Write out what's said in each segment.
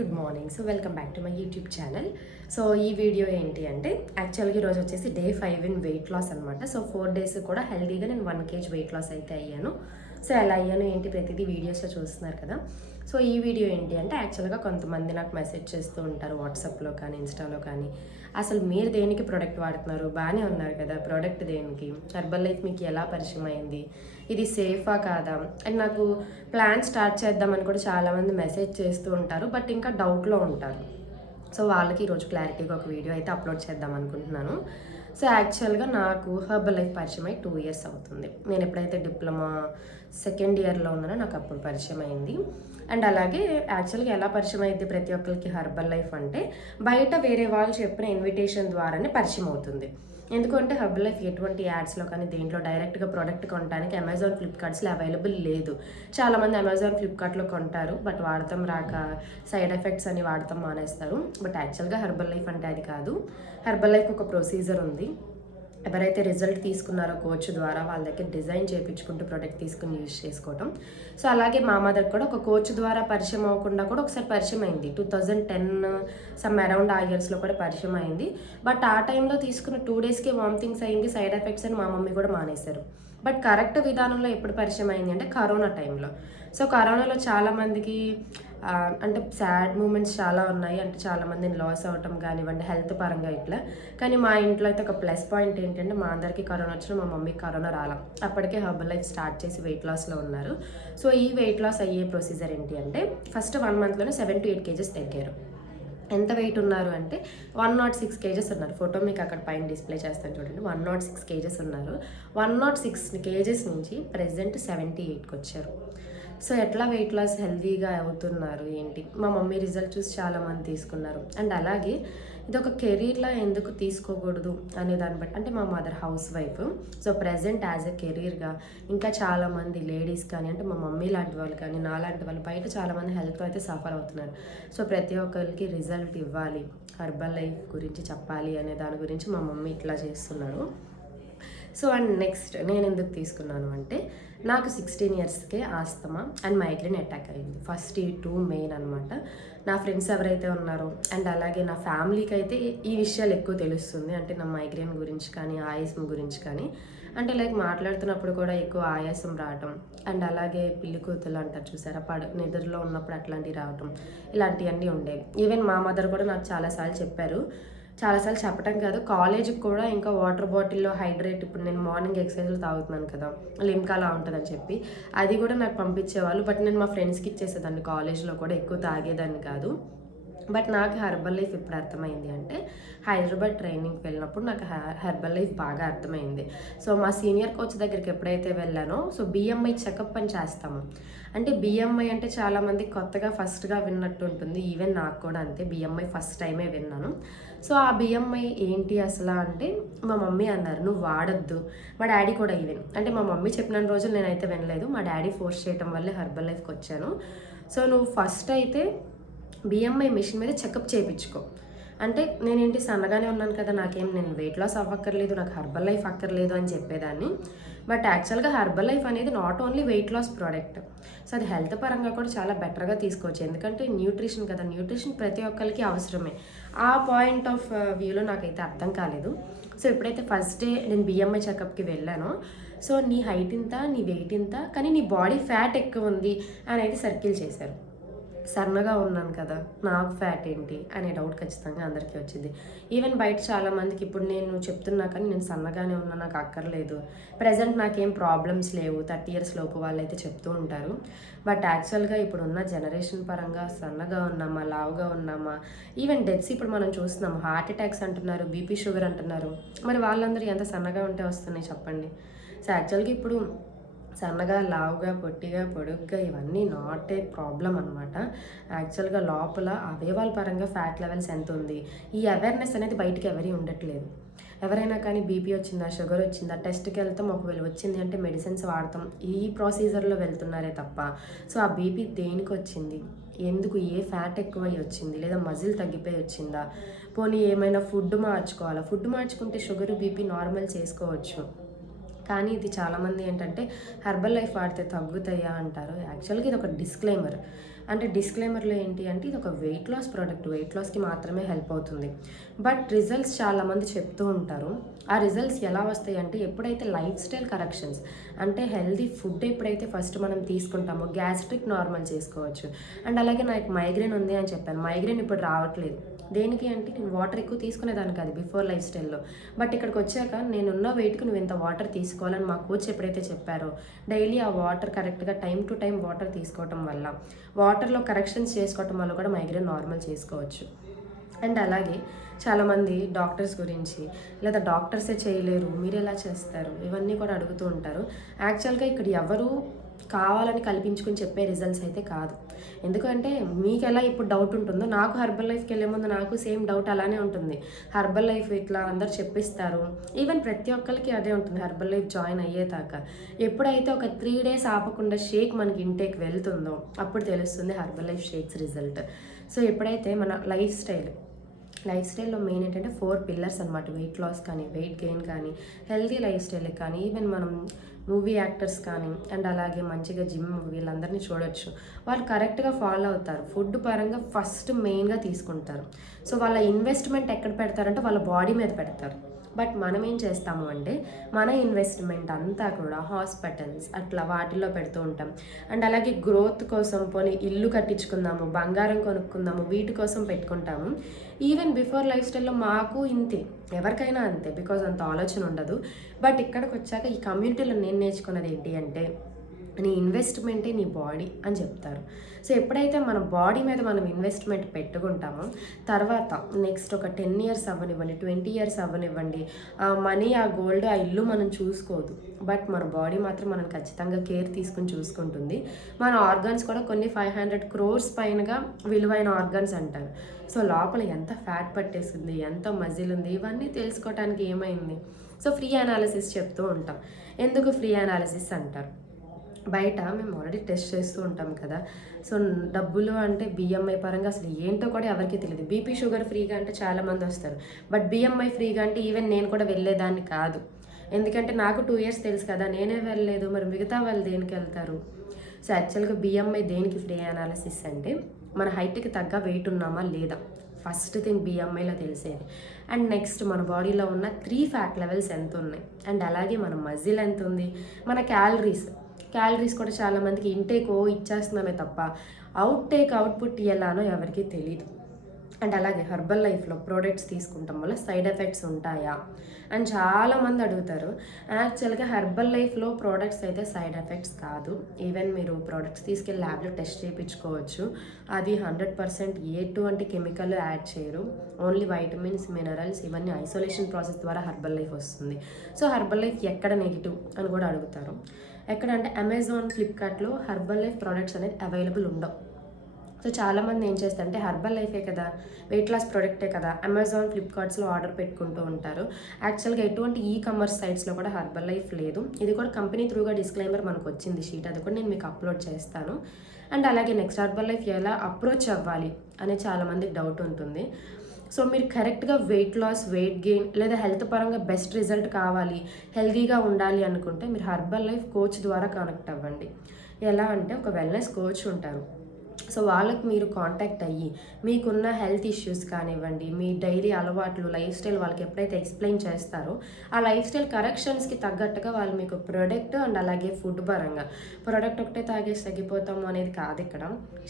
Good morning so welcome back to my YouTube channel so ఈ video ఏంటి అంటే యాక్చువల్గా ఈరోజు వచ్చేసి day five in weight loss అనమాట సో ఫోర్ డేస్ కూడా హెల్దీగా నేను వన్ కేజీ వెయిట్ లాస్ అయితే అయ్యాను. సో ఎలా అయ్యాను ఏంటి ప్రతిదీ వీడియోస్లో చూస్తున్నారు కదా. సో ఈ వీడియో ఏంటి అంటే యాక్చువల్గా కొంతమంది నాకు మెసేజ్ చేస్తూ ఉంటారు వాట్సాప్లో కానీ ఇన్స్టాలో కానీ అసలు మీరు దేనికి ప్రోడక్ట్ వాడుతున్నారు? బాగానే ఉన్నారు కదా ప్రోడక్ట్ దేనికి? హెర్బల్ లైఫ్ మీకు ఎలా పరిచయం అయింది? ఇది సేఫా కాదా? అండ్ నాకు ప్లాన్ స్టార్ట్ చేద్దామని కూడా చాలామంది మెసేజ్ చేస్తూ ఉంటారు బట్ ఇంకా డౌట్లో ఉంటారు. సో వాళ్ళకి ఈరోజు క్లారిటీగా ఒక వీడియో అయితే అప్లోడ్ చేద్దాం అనుకుంటున్నాను. సో యాక్చువల్గా నాకు హర్బల్ లైఫ్ పరిచయం అయి టూ ఇయర్స్ అవుతుంది. నేను ఎప్పుడైతే డిప్లొమా సెకండ్ ఇయర్లో ఉన్నానో నాకు అప్పుడు పరిచయం అయింది. అండ్ అలాగే యాక్చువల్గా ఎలా పరిచయం అయింది ప్రతి ఒక్కరికి హర్బల్ లైఫ్ అంటే బయట వేరే వాళ్ళు చెప్పిన ఇన్విటేషన్ ద్వారానే పరిచయం అవుతుంది. ఎందుకంటే హర్బల్ లైఫ్ ఎటువంటి యాడ్స్లో కానీ దేంట్లో డైరెక్ట్గా ప్రోడక్ట్ కొనడానికి అమెజాన్ ఫ్లిప్కార్ట్స్లో అవైలబుల్ లేదు. చాలామంది అమెజాన్ ఫ్లిప్కార్ట్లో కొంటారు బట్ వాడతాం రాక సైడ్ ఎఫెక్ట్స్ అని వాడతాం మానేస్తారు. బట్ యాక్చువల్గా హెర్బల్ లైఫ్ అంటే అది కాదు. హెర్బల్ లైఫ్ ఒక ప్రొసీజర్ ఉంది. ఎవరైతే రిజల్ట్ తీసుకున్నారో కోచ్ ద్వారా వాళ్ళ దగ్గర డిజైన్ చేయించుకుంటూ ప్రొడక్ట్ తీసుకుని యూజ్ చేసుకోవటం. సో అలాగే మా మదర్ కూడా ఒక కోచ్ ద్వారా పరిచయం అవ్వకుండా కూడా ఒకసారి పరిచయం అయింది. Two thousand ten some around ఆ ఇయర్స్లో కూడా పరిచయం అయింది. బట్ ఆ టైంలో తీసుకున్న టూ డేస్కి వామిటింగ్స్ అయింది. సైడ్ ఎఫెక్ట్స్ అని మా మమ్మీ కూడా మానేశారు. బట్ కరెక్ట్ విధానంలో ఎప్పుడు పరిచయం అయింది అంటే కరోనా టైంలో సో కరోనాలో చాలామందికి అంటే సాడ్ మూమెంట్స్ చాలా ఉన్నాయి. అంటే చాలామందిని లాస్ అవ్వటం కానివ్వండి హెల్త్ పరంగా ఇట్లా. కానీ మా ఇంట్లో అయితే ఒక ప్లస్ పాయింట్ ఏంటంటే మా అందరికీ కరోనా వచ్చిన మా మమ్మీకి కరోనా రాలా. అప్పటికే హర్బల్ లైఫ్ స్టార్ట్ చేసి వెయిట్ లాస్లో ఉన్నారు. సో ఈ వెయిట్ లాస్ అయ్యే ప్రొసీజర్ ఏంటి అంటే ఫస్ట్ వన్ మంత్లోనే సెవెన్ టు ఎయిట్ కేజెస్ తగ్గారు. ఎంత వెయిట్ ఉన్నారు అంటే వన్ నాట్ సిక్స్ కేజెస్ ఉన్నారు. ఫోటో మీకు అక్కడ పైన డిస్ప్లే చేస్తాను చూడండి. వన్ నాట్ సిక్స్ కేజెస్ ఉన్నారు. వన్ నాట్ సిక్స్ కేజెస్ నుంచి ప్రెసెంట్ సెవెంటీ ఎయిట్కి వచ్చారు. సో ఎట్లా వెయిట్ లాస్ హెల్తీగా అవుతున్నారు ఏంటి? మా మమ్మీ రిజల్ట్ చూసి చాలామంది తీసుకున్నారు. అండ్ అలాగే ఇది ఒక కెరీర్లా ఎందుకు తీసుకోకూడదు అనే దాన్ని బట్టి అంటే మా mother housewife so present as a కెరీర్గా ఇంకా చాలామంది లేడీస్ కానీ అంటే మా మమ్మీ లాంటి వాళ్ళు కానీ నా లాంటి వాళ్ళు బయట చాలామంది హెల్త్ అయితే సఫర్ అవుతున్నారు. సో ప్రతి ఒక్కరికి రిజల్ట్ ఇవ్వాలి. హర్బల్ లైఫ్ గురించి చెప్పాలి అనే దాని గురించి మా మమ్మీ ఇట్లా చేస్తున్నారు సో అండ్ నెక్స్ట్ నేను ఎందుకు తీసుకున్నాను అంటే నాకు సిక్స్టీన్ ఇయర్స్కే ఆస్తమా అండ్ మైగ్రేన్ అటాక్ అయింది. ఫస్ట్ ఈ టూ మెయిన్ అనమాట నా ఫ్రెండ్స్ ఎవరైతే ఉన్నారో అండ్ అలాగే నా ఫ్యామిలీకి అయితే ఈ విషయాలు ఎక్కువ తెలుస్తుంది. అంటే నా మైగ్రేన్ గురించి కానీ ఆయాసం గురించి కానీ. అంటే లైక్ మాట్లాడుతున్నప్పుడు కూడా ఎక్కువ ఆయాసం రావటం అండ్ అలాగే పిల్లి కూతులు అంటారు చూసారా? పడ నిద్రలో ఉన్నప్పుడు అట్లాంటివి రావటం ఇలాంటివన్నీ ఉండేవి. ఈవెన్ మా మదర్ కూడా నాకు చాలాసార్లు చెప్పారు. చాలాసార్లు చెప్పటం కాదు. కాలేజీకి కూడా ఇంకా వాటర్ బాటిల్లో హైడ్రేట్ ఇప్పుడు నేను మార్నింగ్ ఎక్సర్సైజ్లు తాగుతున్నాను కదా లిమ్కాలా ఉంటుందని చెప్పి అది కూడా నాకు పంపించేవాళ్ళు. బట్ నేను మా ఫ్రెండ్స్కి ఇచ్చేసేదాన్ని కాలేజ్లో కూడా ఎక్కువ తాగేదాన్ని కాదు. బట్ నాకు హెర్బల్ లైఫ్ ఇప్పుడు అర్థమైంది అంటే హైదరాబాద్ ట్రైనింగ్కి వెళ్ళినప్పుడు నాకు హెర్బల్ లైఫ్ బాగా అర్థమైంది. సో మా సీనియర్ కోచ్ దగ్గరికి ఎప్పుడైతే వెళ్ళానో సో బిఎంఐ చెకప్ అని చేస్తాము. అంటే బిఎంఐ అంటే చాలామంది కొత్తగా ఫస్ట్గా విన్నట్టు ఉంటుంది. ఈవెన్ నాకు కూడా అంతే బిఎంఐ ఫస్ట్ టైమే విన్నాను. సో ఆ బిఎంఐ ఏంటి అసలు అంటే మా మమ్మీ అన్నారు నువ్వు వాడొద్దు. మా డాడీ కూడా ఈవెన్ అంటే మా మమ్మీ చెప్పిన రోజులు నేనైతే వినలేదు. మా డాడీ ఫోర్స్ చేయటం వల్లే హెర్బల్ లైఫ్కి వచ్చాను. సో నువ్వు ఫస్ట్ అయితే బిఎంఐ మిషన్ మీద చెకప్ చేయించుకో. అంటే నేనేంటి సన్నగానే ఉన్నాను కదా నాకేం నేను వెయిట్ లాస్ అవ్వక్కర్లేదు నాకు హర్బల్ లైఫ్ అక్కర్లేదు అని చెప్పేదాన్ని. బట్ యాక్చువల్గా హర్బల్ లైఫ్ అనేది not only weight loss product so అది హెల్త్ పరంగా కూడా చాలా బెటర్గా తీసుకోవచ్చు. ఎందుకంటే న్యూట్రిషన్ కదా న్యూట్రిషన్ ప్రతి ఒక్కరికి అవసరమే. ఆ పాయింట్ ఆఫ్ వ్యూలో నాకైతే అర్థం కాలేదు. సో ఎప్పుడైతే ఫస్ట్ డే నేను బిఎంఐ చెకప్కి వెళ్ళానో సో నీ హైట్ ఇంత నీ వెయిట్ ఇంత కానీ నీ బాడీ ఫ్యాట్ ఎక్కువ ఉంది అనేది సర్కిల్ చేశారు. సన్నగా ఉన్నాను కదా నాకు ఫ్యాట్ ఏంటి అనే డౌట్ ఖచ్చితంగా అందరికీ వచ్చింది. ఈవెన్ బయట చాలా మందికి ఇప్పుడు నేను చెప్తున్నా కానీ నేను సన్నగానే ఉన్నా నాకు అక్కర్లేదు. ప్రజెంట్ నాకేం ప్రాబ్లమ్స్ లేవు. థర్టీ ఇయర్స్ లోపు వాళ్ళు అయితే చెప్తూ ఉంటారు. బట్ యాక్చువల్గా ఇప్పుడు ఉన్న జనరేషన్ పరంగా సన్నగా ఉన్నామా లావుగా ఉన్నామా? ఈవెన్ డెత్స్ ఇప్పుడు మనం చూస్తున్నాము. హార్ట్ అటాక్స్ అంటున్నారు బీపీ షుగర్ అంటున్నారు. మరి వాళ్ళందరూ ఎంత సన్నగా ఉంటే వస్తున్నాయి చెప్పండి. సో యాక్చువల్గా ఇప్పుడు సన్నగా లావుగా పొట్టిగా పొడుగ్గా ఇవన్నీ నాట్ ఏ ప్రాబ్లం అనమాట యాక్చువల్గా లోపల అవయవాల పరంగా ఫ్యాట్ లెవెల్స్ ఎంత ఉంది ఈ అవేర్నెస్ అనేది బయటికి ఎవరి ఉండట్లేదు. ఎవరైనా కానీ బీపీ వచ్చిందా షుగర్ వచ్చిందా టెస్ట్కి వెళ్తాం ఒకవేళ వచ్చింది అంటే మెడిసిన్స్ వాడతాం. ఈ ప్రొసీజర్లో వెళ్తున్నారే తప్ప. సో ఆ బీపీ దేనికి వచ్చింది? ఎందుకు? ఏ ఫ్యాట్ ఎక్కువై వచ్చింది? లేదా మజిల్ తగ్గిపోయి వచ్చిందా? పోనీ ఏమైనా ఫుడ్ మార్చుకోవాలా? ఫుడ్ మార్చుకుంటే షుగర్ బీపీ నార్మల్ చేసుకోవచ్చు. కానీ ఇది చాలామంది ఏంటంటే హెర్బల్ లైఫ్ వాడితే తగ్గుతాయా అంటారు. యాక్చువల్గా ఇది ఒక డిస్క్లైమర్. అంటే డిస్క్లైమర్లో ఏంటి అంటే ఇది ఒక వెయిట్ లాస్ ప్రోడక్ట్ వెయిట్ లాస్కి మాత్రమే హెల్ప్ అవుతుంది. బట్ రిజల్ట్స్ చాలామంది చెప్తూ ఉంటారు. ఆ రిజల్ట్స్ ఎలా వస్తాయి అంటే ఎప్పుడైతే లైఫ్ స్టైల్ కరెక్షన్స్ అంటే హెల్దీ ఫుడ్ ఎప్పుడైతే ఫస్ట్ మనం తీసుకుంటామో గ్యాస్ట్రిక్ నార్మల్ చేసుకోవచ్చు. అండ్ అలాగే నాకు మైగ్రేన్ ఉంది అని చెప్పాను. మైగ్రేన్ ఇప్పుడు రావట్లేదు. దేనికి అంటే నేను వాటర్ ఎక్కువ తీసుకునేదాన్ని కాదు బిఫోర్ లైఫ్ స్టైల్లో బట్ ఇక్కడికి వచ్చాక నేనున్న వెయిట్కి నువ్వు ఇంత వాటర్ తీసుకోవాలని మా కోచ్ ఎప్పుడైతే చెప్పారో డైలీ ఆ వాటర్ కరెక్ట్గా టైం టు టైం వాటర్ తీసుకోవటం వల్ల వాటర్లో కరెక్షన్స్ చేసుకోవటం వల్ల కూడా మైగ్రేన్ నార్మల్ చేసుకోవచ్చు. అండ్ అలాగే చాలామంది డాక్టర్స్ గురించి లేదా డాక్టర్సే చేయలేరు మీరు ఎలా చేస్తారు ఇవన్నీ కూడా అడుగుతూ ఉంటారు. యాక్చువల్గా ఇక్కడ ఎవరు కావాలని కల్పించుకుని చెప్పే రిజల్ట్స్ అయితే కాదు. ఎందుకంటే మీకు ఎలా ఇప్పుడు డౌట్ ఉంటుందో నాకు హర్బల్ లైఫ్కి వెళ్ళే ముందు నాకు సేమ్ డౌట్ అలానే ఉంటుంది. హర్బల్ లైఫ్ ఇట్లా అందరు చెప్పిస్తారు. ఈవెన్ ప్రతి ఒక్కరికి అదే ఉంటుంది. హర్బల్ లైఫ్ జాయిన్ అయ్యేదాకా. ఎప్పుడైతే ఒక త్రీ డేస్ ఆపకుండా షేక్ మనకి ఇంటేక్ వెళ్తుందో అప్పుడు తెలుస్తుంది Herbalife shakes result so ఎప్పుడైతే మన లైఫ్ స్టైల్ లైఫ్ స్టైల్లో మెయిన్ ఏంటంటే ఫోర్ పిల్లర్స్ అనమాట వెయిట్ లాస్ కానీ వెయిట్ గెయిన్ కానీ హెల్తీ లైఫ్ స్టైల్ కానీ ఈవెన్ మనం మూవీ యాక్టర్స్ కానీ అండ్ అలాగే మంచిగా జిమ్ వీళ్ళందరినీ చూడొచ్చు. వాళ్ళు కరెక్ట్గా ఫాలో అవుతారు. ఫుడ్ పరంగా ఫస్ట్ మెయిన్గా తీసుకుంటారు. సో వాళ్ళ ఇన్వెస్ట్మెంట్ ఎక్కడ పెడతారంటే వాళ్ళ బాడీ మీద పెడతారు. బట్ మనం ఏం చేస్తాము అంటే మన ఇన్వెస్ట్మెంట్ అంతా కూడా హాస్పిటల్స్ అట్లా వాటిల్లో పెడుతూ ఉంటాం. అండ్ అలాగే గ్రోత్ కోసం పోనీ ఇల్లు కట్టించుకుందాము బంగారం కొనుక్కుందాము వీటి కోసం పెట్టుకుంటాము. ఈవెన్ బిఫోర్ లైఫ్ స్టైల్లో మాకు ఇంతే ఎవరికైనా అంతే బికాజ్ అంత ఆలోచన ఉండదు. బట్ ఇక్కడికి వచ్చాక ఈ కమ్యూనిటీలో నేను నేర్చుకున్నది ఏంటి అంటే నీ ఇన్వెస్ట్మెంటే నీ బాడీ అని చెప్తారు. సో ఎప్పుడైతే మన బాడీ మీద మనం ఇన్వెస్ట్మెంట్ పెట్టుకుంటామో తర్వాత నెక్స్ట్ ఒక టెన్ ఇయర్స్ అవ్వనివ్వండి ట్వంటీ ఇయర్స్ అవ్వనివ్వండి ఆ మనీ ఆ గోల్డ్ ఆ ఇల్లు మనం చూసుకోదు. బట్ మన బాడీ మాత్రం మనం ఖచ్చితంగా కేర్ తీసుకుని చూసుకుంటుంది. మన ఆర్గాన్స్ కూడా కొన్ని ఫైవ్ హండ్రెడ్ క్రోర్స్ పైనగా విలువైన ఆర్గాన్స్ అంటారు. సో లోపల ఎంత ఫ్యాట్ పట్టేసింది ఎంత మజిల్ ఉంది ఇవన్నీ తెలుసుకోవటానికి ఏమైంది? సో ఫ్రీ అనాలిసిస్ చెప్తూ ఉంటాం. ఎందుకు ఫ్రీ అనాలిసిస్ అంటారు? బయట మేము ఆల్రెడీ టెస్ట్ చేస్తూ ఉంటాం కదా. సో డబ్బులు అంటే బిఎంఐ పరంగా అసలు ఏంటో కూడా ఎవరికి తెలియదు. బీపీ షుగర్ ఫ్రీగా అంటే చాలామంది వస్తారు. బట్ బిఎంఐ ఫ్రీగా అంటే ఈవెన్ నేను కూడా వెళ్ళేదాన్ని కాదు. ఎందుకంటే నాకు టూ ఇయర్స్ తెలుసు కదా నేనే వెళ్ళలేదు. మరి మిగతా వాళ్ళు దేనికి వెళ్తారు? సో యాక్చువల్గా బిఎంఐ దేనికి ఫ్రీ అనాలిసిస్ అంటే మన హైట్కి తగ్గ వెయిట్ ఉన్నామా లేదా? ఫస్ట్ థింగ్ బిఎంఐలో తెలిసేది. అండ్ నెక్స్ట్ మన బాడీలో ఉన్న త్రీ ఫ్యాట్ లెవెల్స్ ఎంత ఉన్నాయి? అండ్ అలాగే మన మజిల్ ఎంత ఉంది? మన క్యాలరీస్ క్యాలరీస్ కూడా చాలామందికి ఇంటేక్ ఓ ఇచ్చేస్తున్నామే తప్ప అవుట్ టేక్ అవుట్పుట్ ఎలానో ఎవరికీ తెలియదు అండ్ అలాగే హర్బల్ లైఫ్లో ప్రోడక్ట్స్ తీసుకుంటాం వల్ల సైడ్ ఎఫెక్ట్స్ ఉంటాయా? అండ్ చాలామంది అడుగుతారు. యాక్చువల్గా హెర్బల్ లైఫ్లో ప్రోడక్ట్స్ అయితే సైడ్ ఎఫెక్ట్స్ కాదు. ఈవెన్ మీరు ప్రోడక్ట్స్ తీసుకెళ్ళి ల్యాబ్లో టెస్ట్ చేయించుకోవచ్చు. అది హండ్రెడ్ పర్సెంట్ ఎటువంటి కెమికల్ యాడ్ చేయరు. ఓన్లీ వైటమిన్స్ మినరల్స్ ఇవన్నీ ఐసోలేషన్ ప్రాసెస్ ద్వారా హర్బల్ లైఫ్ వస్తుంది. సో హర్బల్ లైఫ్ ఎక్కడ నెగిటివ్ అని కూడా అడుగుతారు. ఎక్కడ అంటే అమెజాన్ ఫ్లిప్కార్ట్లో హర్బల్ లైఫ్ ప్రోడక్ట్స్ అనేది అవైలబుల్ ఉండవు. సో చాలామంది ఏం చేస్తారంటే హర్బల్ లైఫే కదా వెయిట్ లాస్ ప్రోడక్టే కదా అమెజాన్ ఫ్లిప్కార్ట్స్లో ఆర్డర్ పెట్టుకుంటూ ఉంటారు. యాక్చువల్గా ఎటువంటి ఈ కమర్స్ సైట్స్లో కూడా హర్బల్ లైఫ్ లేదు. ఇది కూడా కంపెనీ త్రూగా డిస్క్లైమర్ మనకు వచ్చింది షీట్ అది కూడా నేను మీకు అప్లోడ్ చేస్తాను. అండ్ అలాగే నెక్స్ట్ హర్బల్ లైఫ్ ఎలా అప్రోచ్ అవ్వాలి అనే చాలామందికి డౌట్ ఉంటుంది. సో మీరు కరెక్ట్గా వెయిట్ లాస్ వెయిట్ గెయిన్ లేదా హెల్త్ పరంగా బెస్ట్ రిజల్ట్ కావాలి హెల్తీగా ఉండాలి అనుకుంటే మీరు హర్బల్ లైఫ్ కోచ్ ద్వారా కనెక్ట్ అవ్వండి. ఎలా అంటే ఒక వెల్నెస్ కోచ్ ఉంటారు. సో వాళ్ళకి మీరు కాంటాక్ట్ అయ్యి మీకున్న హెల్త్ ఇష్యూస్ కానివ్వండి మీ డైలీ అలవాట్లు లైఫ్ స్టైల్ వాళ్ళకి ఎప్పుడైతే ఎక్స్ప్లెయిన్ చేస్తారో ఆ లైఫ్ స్టైల్ కరెక్షన్స్కి తగ్గట్టుగా వాళ్ళు మీకు ప్రొడక్ట్ అండ్ అలాగే ఫుడ్ పరంగా ప్రొడక్ట్ ఒకటే తాగేసి తగ్గిపోతాము అనేది కాదు ఇక్కడ.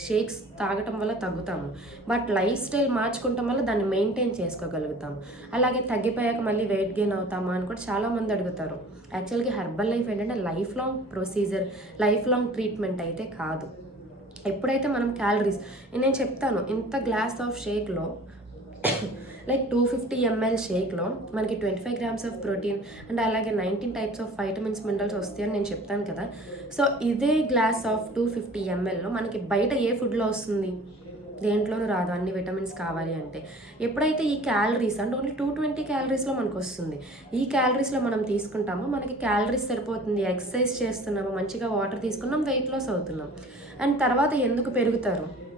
షేక్స్ తాగటం వల్ల తగ్గుతాము. బట్ లైఫ్ స్టైల్ మార్చుకుంటాం వల్ల దాన్ని మెయింటైన్ చేసుకోగలుగుతాం అలాగే తగ్గిపోయాక మళ్ళీ వెయిట్ గెయిన్ అవుతామా అని కూడా చాలామంది అడుగుతారు. యాక్చువల్గా హెర్బల్ లైఫ్ ఏంటంటే life long procedure life long treatment అయితే కాదు. ఎప్పుడైతే మనం క్యాలరీస్ నేను చెప్తాను ఇంత గ్లాస్ ఆఫ్ షేక్లో లైక్ టూ ఫిఫ్టీ ఎంఎల్ షేక్లో మనకి twenty five grams of protein and అలాగే nineteen types of vitamins minerals వస్తాయని నేను చెప్తాను కదా. సో ఇదే గ్లాస్ ఆఫ్ టూ ఫిఫ్టీ ఎంఎల్లో మనకి బయట ఏ ఫుడ్లో వస్తుంది? దేంట్లోనూ రాదు అన్ని విటమిన్స్ కావాలి అంటే. ఎప్పుడైతే ఈ క్యాలరీస్ అంటే ఓన్లీ టూ ట్వంటీ క్యాలరీస్లో మనకు వస్తుంది ఈ క్యాలరీస్లో మనం తీసుకుంటామో మనకి క్యాలరీస్ సరిపోతుంది ఎక్సర్సైజ్ చేస్తున్నాము మంచిగా వాటర్ తీసుకున్నాం వెయిట్ లాస్ అవుతున్నాం. అండ్ తర్వాత ఎందుకు పెరుగుతారు?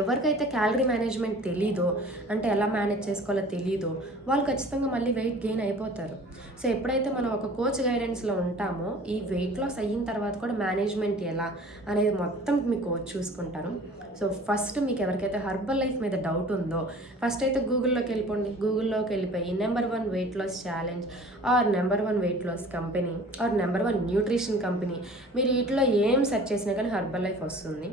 ఎవరికైతే క్యాలరీ మేనేజ్మెంట్ తెలీదో అంటే ఎలా మేనేజ్ చేసుకోవాలో తెలీదో వాళ్ళు ఖచ్చితంగా మళ్ళీ వెయిట్ గెయిన్ అయిపోతారు. సో ఎప్పుడైతే మనం ఒక కోచ్ గైడెన్స్లో ఉంటామో ఈ వెయిట్ లాస్ అయిన తర్వాత కూడా మేనేజ్మెంట్ ఎలా అనేది మొత్తం మీ కోచ్ చూసుకుంటారు. సో ఫస్ట్ మీకు ఎవరికైతే హర్బల్ లైఫ్ మీద డౌట్ ఉందో ఫస్ట్ అయితే గూగుల్లోకి వెళ్ళిపోండి. గూగుల్లోకి వెళ్ళిపోయి number one weight loss challenge or number one weight loss company or number one nutrition company మీరు వీటిలో ఏం సెర్చ్ చేసినా కానీ హర్బల్ లైఫ్ వస్తుంది.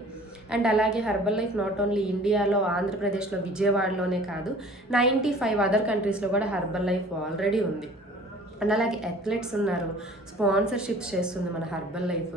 అండ్ అలాగే హర్బల్ లైఫ్ నాట్ ఓన్లీ ఇండియాలో ఆంధ్రప్రదేశ్లో విజయవాడలోనే కాదు నైంటీ ఫైవ్ అదర్ కంట్రీస్లో కూడా హర్బల్ లైఫ్ ఆల్రెడీ ఉంది. అండ్ అలాగే అథ్లెట్స్ ఉన్నారు స్పాన్సర్షిప్స్ చేస్తుంది మన హర్బల్ లైఫ్.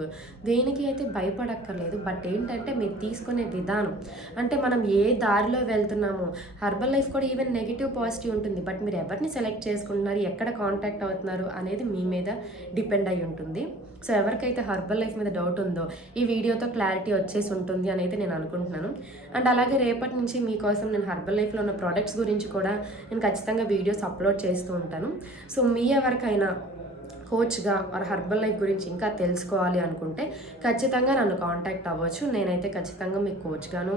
దేనికి అయితే భయపడక్కర్లేదు బట్ ఏంటంటే మీరు తీసుకునే విధానం. అంటే మనం ఏ దారిలో వెళ్తున్నామో హర్బల్ లైఫ్ కూడా ఈవెన్ నెగిటివ్ పాజిటివ్ ఉంటుంది బట్ మీరు ఎవరిని సెలెక్ట్ చేసుకుంటున్నారు ఎక్కడ కాంటాక్ట్ అవుతున్నారు అనేది మీ మీద డిపెండ్ అయి ఉంటుంది. సో ఎవరికైతే హర్బల్ లైఫ్ మీద డౌట్ ఉందో ఈ వీడియోతో క్లారిటీ వచ్చేసి ఉంటుంది అని అయితే నేను అనుకుంటున్నాను. అండ్ అలాగే రేపటి నుంచి మీకోసం నేను హర్బల్ లైఫ్లో ఉన్న ప్రోడక్ట్స్ గురించి కూడా నేను ఖచ్చితంగా వీడియోస్ అప్లోడ్ చేస్తూ ఉంటాను. సో మీ ఎవరికైనా కోచ్గా ఆర్ హర్బల్ లైఫ్ గురించి ఇంకా తెలుసుకోవాలి అనుకుంటే ఖచ్చితంగా నన్ను కాంటాక్ట్ అవ్వచ్చు. నేనైతే ఖచ్చితంగా మీకు కోచ్గాను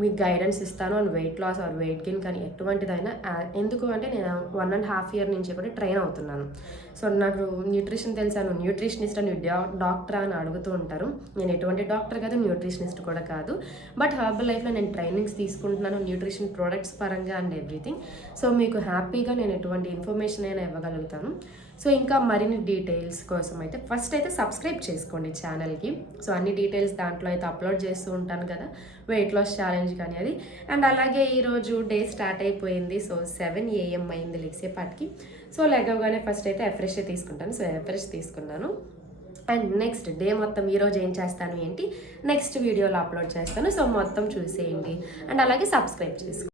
మీకు గైడెన్స్ ఇస్తాను and weight loss or weight gain కానీ ఎటువంటిదైనా ఎందుకు అంటే నేను వన్ అండ్ హాఫ్ ఇయర్ నుంచి కూడా ట్రైన్ అవుతున్నాను. సో నాకు న్యూట్రిషన్ తెలుసాను. న్యూట్రిషనిస్ట్ అని డాక్టర్ అని అడుగుతూ ఉంటారు. నేను ఎటువంటి డాక్టర్ కాదు న్యూట్రిషనిస్ట్ కూడా కాదు. బట్ హర్బల్ లైఫ్లో నేను ట్రైనింగ్స్ తీసుకుంటున్నాను న్యూట్రిషన్ ప్రోడక్ట్స్ పరంగా అండ్ ఎవ్రీథింగ్. సో మీకు హ్యాపీగా నేను ఎటువంటి ఇన్ఫర్మేషన్ అయినా ఇవ్వగలుగుతాను. సో ఇంకా మరిన్ని డీటెయిల్స్ కోసం అయితే ఫస్ట్ అయితే సబ్స్క్రైబ్ చేసుకోండి ఛానల్కి సో అన్ని డీటెయిల్స్ దాంట్లో అయితే అప్లోడ్ చేస్తూ ఉంటాను కదా వెయిట్ లాస్ ఛాలెంజ్ కానీ అది. అండ్ అలాగే ఈరోజు డే స్టార్ట్ అయిపోయింది. సో సెవెన్ ఏఎం అయింది లెక్సేపాటికి సో లెగవగానే ఫస్ట్ అయితే ఎఫ్రెష్ తీసుకుంటాను. సో ఎఫ్రెష్ తీసుకున్నాను. అండ్ నెక్స్ట్ డే మొత్తం ఈరోజు ఏం చేస్తాను ఏంటి? నెక్స్ట్ వీడియోలో అప్లోడ్ చేస్తాను. సో మొత్తం చూసేయండి. అండ్ అలాగే సబ్స్క్రైబ్ చేసుకోండి.